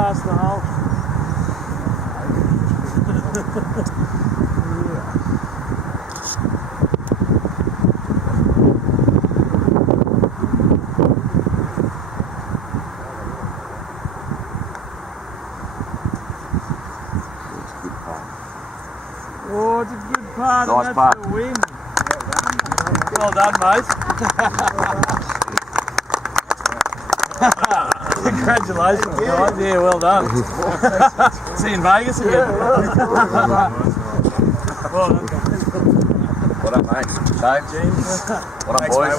past the hole. Oh, it's a good part, Nice and that's putt. the win. Well done, mate. Congratulations, guys. Yeah, well done. See you in Vegas again. Well done. What up, mate? Dave? James. What up, boys?